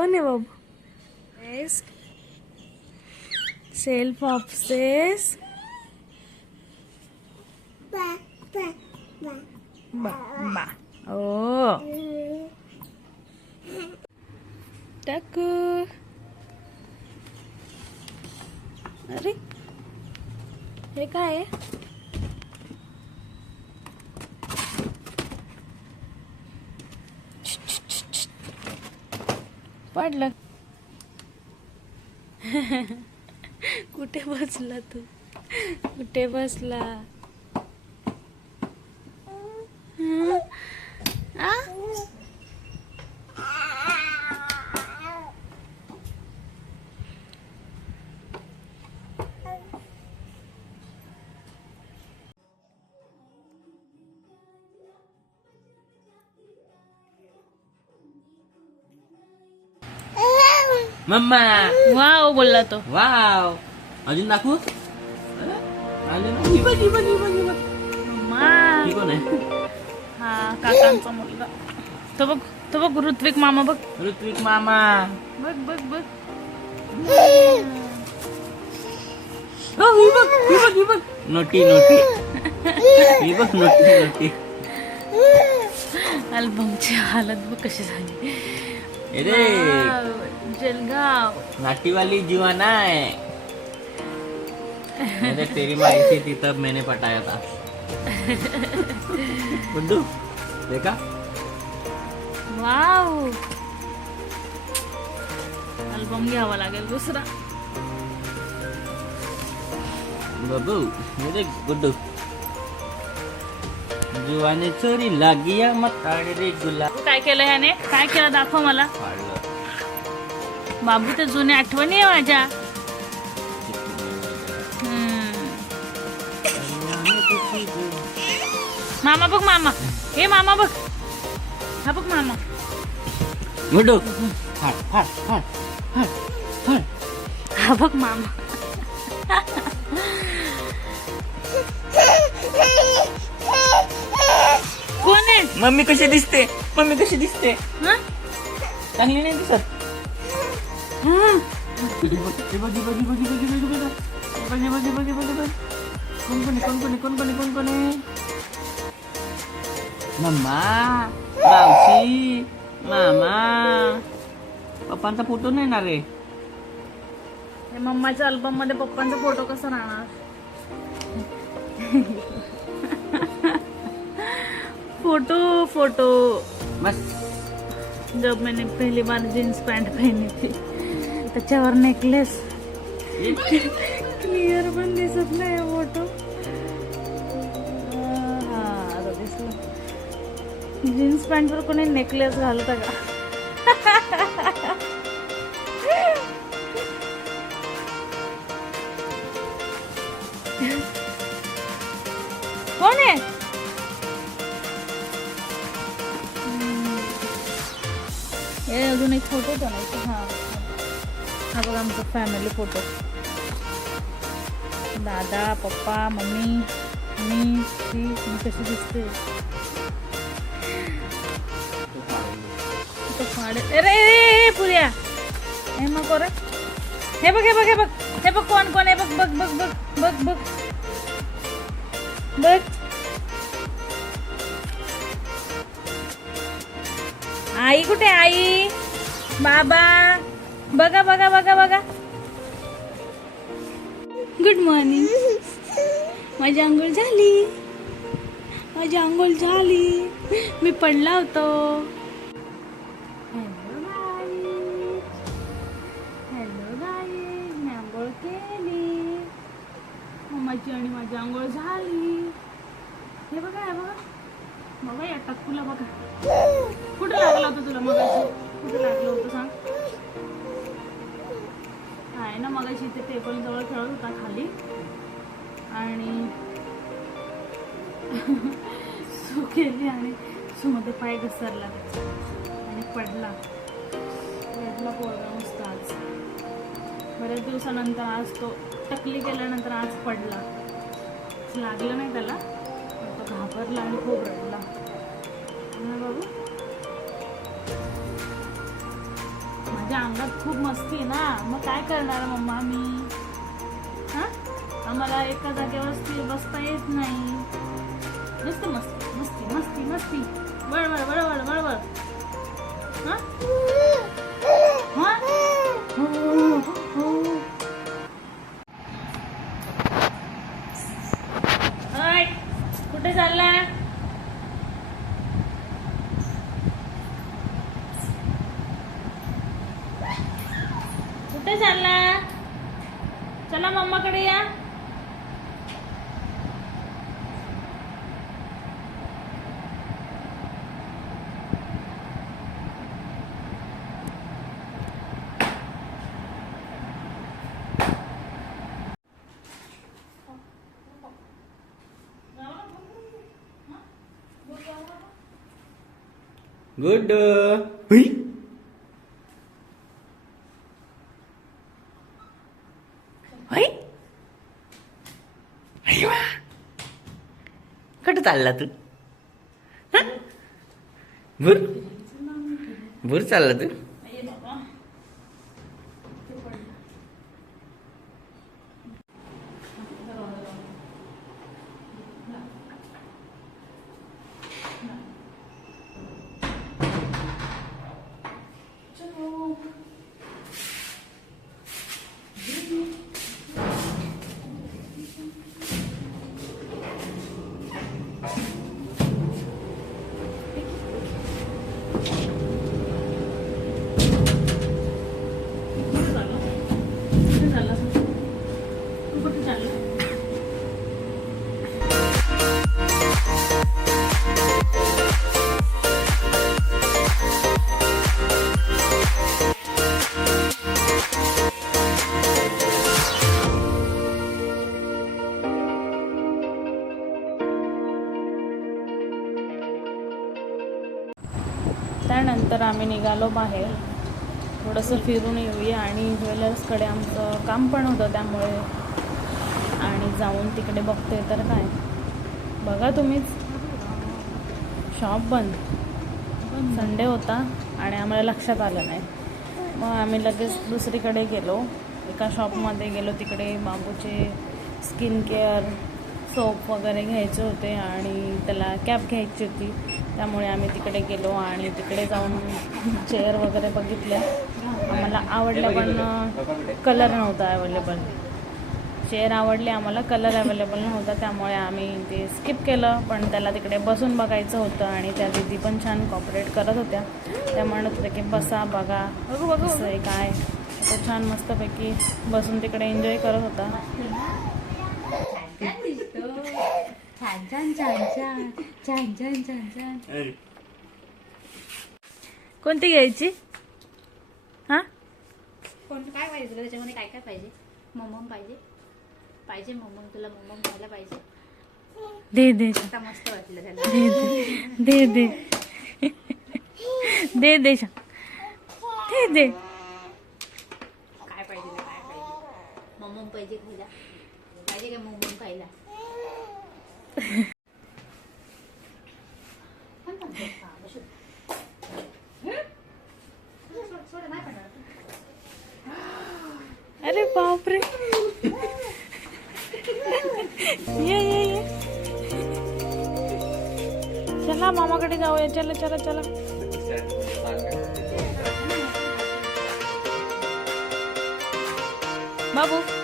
कोण आहे बाबू सेल्फ ऑफसेस बा बा ओ. टाकू अरे. हे काय आहे पडलं. कुठे बसला तू? कुठे बसला? मम्मा वाव बोलला तो वाव अजून दाखवू आले ना. ही बघ, ही बघ, ही बघ, ही बघ. मम्मा ही कोण आहे हा काकांचा मुलगा तो बघ तो बघ ऋत्विक मामा बघ ऋत्विक मामा बघ बघ बघ हो, ही बघ ही बघ ही बघ नोटी नोटी ही बघ नोटी नोटी अल्बमची हालत बघ कशी झाली अरे वाव, जलगाव. नाटीवाली जीवाना है. अरे तेरी माँ आई थी तब मैंने पटाया था. बुड्डू देखा? वाव. अल्बम घ्यावा लागेल दुसरा. बाबू ये देख गुड्डू. जीवाने चोरी लागिया मताडे रे गुला काय केलं ह्याने? काय केलं? दाखव मला. फाडलं. बाबू ते जुन्या आठवणी आहे माझ्या. मामा बघ मामा. हे मामा बघ. हा बघ मामा. गुड्डू हा बघ मामा. कोण आहे? मम्मी कशी दिसते? मम्मी कशी दिसते? हं? चांगली नाही दिसत? मम्मा मावशी मामा पप्पांचा फोटो नाही ना रे. मम्माच्या अल्बममध्ये पप्पांचा फोटो कसा राहणार? फोटो फोटो बस. जब मैंने पहली बार जीन्स पैंट पहनी थी. त्याच्यावर नेकलेस क्लिअर पण दिसत नाही फोटो हा आता दिसलं. जीन्स पॅन्ट वर कोणी नेकलेस घालत का? कोण आहे? हे अजून एक फोटो बनायचा हा. हा बघा आमचा फॅमिली फोटो दादा पप्पा मम्मी मी ती मी कशी दिसते? अरे ए, पुऱ्या. हे मग रे हे बघ हे बघ हे बघ. हे बघ कोण कोण हे बघ बघ बघ बघ बघ बघ. बघ. आई कुठे आई? बाबा. बघा बघा बघा बघा. गुड मॉर्निंग माझी आंघोळ झाली. माझी आंघोळ झाली. मी पडला होतो. हॅलो गाईज हॅलो गाईज मी आंघोळ केली. मम्माची आणि माझी आंघोळ झाली. हे बघा हे बघा. बघा या टक्कूला बघा. कुठं लागलं होतं तुला मग कुठं लागलं होतं सांग? आहे ना मगाशी इथे टेबल जवळ खेळत होता खाली. आणि सू केली आणि सूमध्ये पाय घसरला त्याचा. आणि पडला. पडला पोरगा मस्त आज. बऱ्याच दिवसानंतर आज तो टकली गेल्यानंतर आज पडला. लागलं नाही त्याला तो घाबरला आणि खूप रडला. ना बाबू? माझ्या अंगात खूप मस्ती आहे ना. मग काय करणार मम्मा मी? हा? आम्हाला एका जागेवर स्थिर बसता येत नाही. नुसतं मस्ती मस्ती मस्ती मस्ती. वळवळ वळवळ वळवळ. हां हा? चला मम्माकडे या गुड हुई होय? अरे वा. कुठं चालला तू. भूर भूर चालला तू? आम्ही निघालो बाहेर. थोडंसं फिरून येऊया आणि ज्वेलर्सकडे आमचं काम पण होतं त्यामुळे. आणि जाऊन तिकडे बघते तर काय. बघा तुम्हीच. शॉप बंद. संडे होता आणि आम्हाला लक्षात आलं नाही. मग आम्ही लगेच दुसरीकडे गेलो. एका शॉपमध्ये गेलो तिकडे बाबूचे स्किन केअर सोप वगैरे घ्यायचे होते आणि त्याला कॅप घ्यायची होती. त्यामुळे आम्ही तिकडे गेलो आणि तिकडे जाऊन चेअर वगैरे बघितल्या. आम्हाला आवडल्या पण कलर नव्हता अवेलेबल चेअर आवडली आम्हाला कलर अवेलेबल नव्हता. त्यामुळे आम्ही ते स्किप केलं. पण त्याला तिकडे बसून बघायचं होतं आणि त्या दिदी पण छान कॉपरेट करत होत्या. त्या म्हणत होत्या की बसा बघा. कसं आहे काय? तो छान मस्तपैकी बसून तिकडे एन्जॉय करत होता. छान छान छान छान छान छान छान छान कोणती घ्यायची? हां? कोण काय पाहिजे तुला? त्याच्यामध्ये काय काय पाहिजे? मोमोम पाहिजे. पाहिजे मोमोम तुला मोमोम खायला पाहिजे. दे दे. आता मस्त वाटलं त्याला. दे दे. दे दे. दे शा. दे दे. काय पाहिजे तुला काय पाहिजे? मोमोम पाहिजे खायला. पाहिजे का मोमोम खायला? अरे बापरे. ये ये ये. चला मामाकडे जाऊया. चला चला चला. बाबू.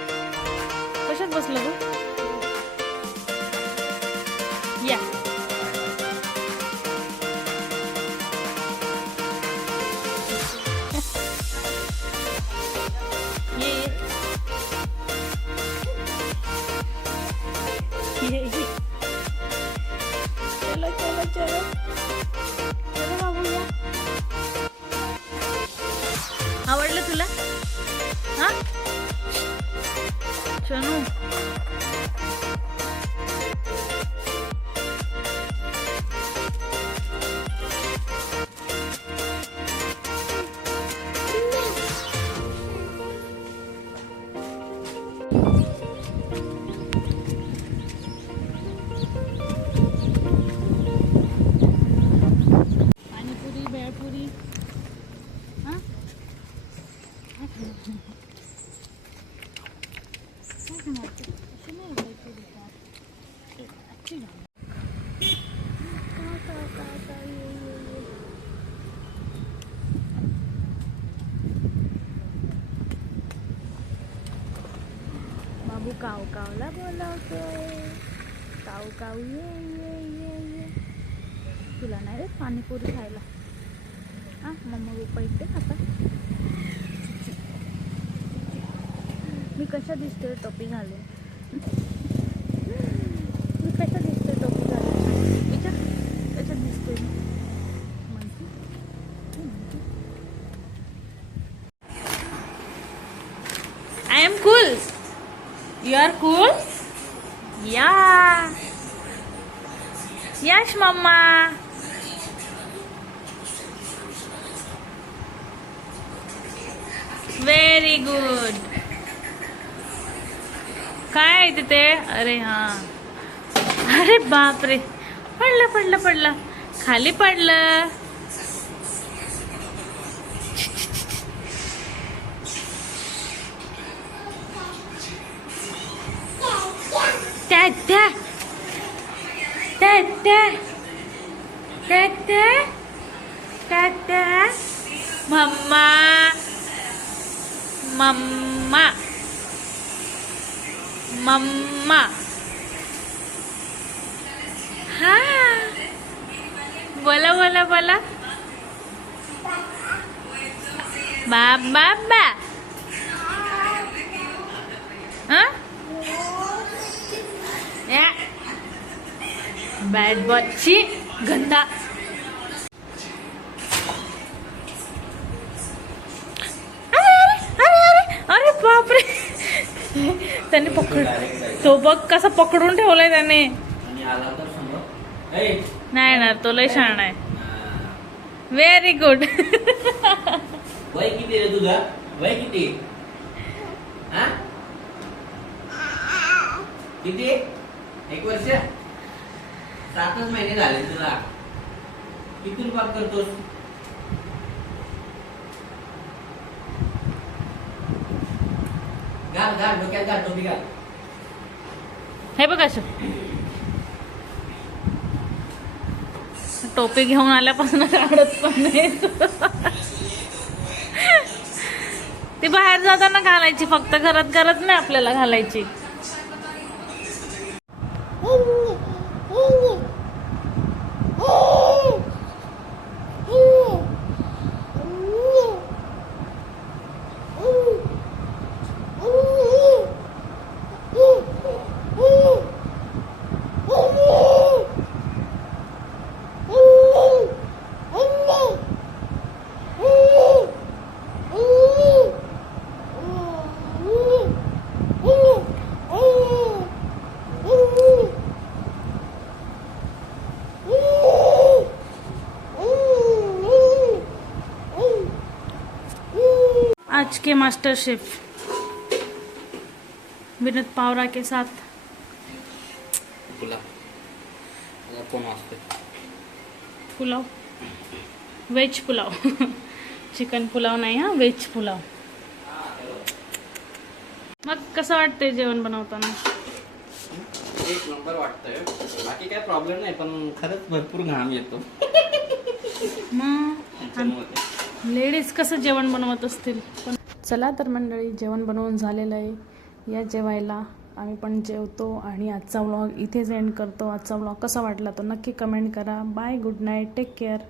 बाबू काव कावला बोलावतोय. काव काव ये ये ये ये. तुला नाही रे पाणीपुरी खायला. हा मम्मा पप्पा इकडे खाता मी कशा दिसतोय टोपी घालून मी कशा दिसतोय टोपी घालून विचार कशा दिसतोय मी? माहिती? तू माहिती? I am cool. You are cool? Yeah. Yes, mama. Very good. काय आहे तिथे अरे हा अरे बापरे पडलं पडलं पडलं खाली पडलं Tata Tata Tata Tata Mama Mama Mama. हाँ बोला बोला बोला बाबा बाबा हाँ बॅड बॉयची गंदा अरे बापरे. त्याने पकड तो बघ कसा पकडून ठेवलाय त्याने. नाही येणार तो लय छान आहे. व्हेरी गुड वय किती रे तुझा? वय किती? किती? एक वर्ष? सातच महिने झाले तुला. किती रुपयात करतोस? घाल घाल डोक्यात घाल टोपी घाल. हे बघा असं. टोपी घेऊन आल्यापासून काढत पण नाही. ती बाहेर जाताना घालायची फक्त घरात घरात नाही आपल्याला घालायची. आज के मास्टर शेफ। विनोद पावरा के साथ। पुलाव। व्हेज पुलाव? चिकन पुलाव नाही हा? व्हेज पुलाव. मग कसं वाटतंय जेवण बनवताना? एक नंबर वाटतंय. बाकी काय प्रॉब्लेम नाही पण खरंच भरपूर घाम येतो. मग? लेडीज कसं जेवण बनवत असतील? पण चला तर मंडळी जेवण बनवून झालेलं आहे. या जेवायला आम्ही पण जेवतो आणि आजचा व्लॉग इथेच एंड करतो. आजचा व्लॉग कसा वाटला तो नक्की कमेंट करा. Bye good night take care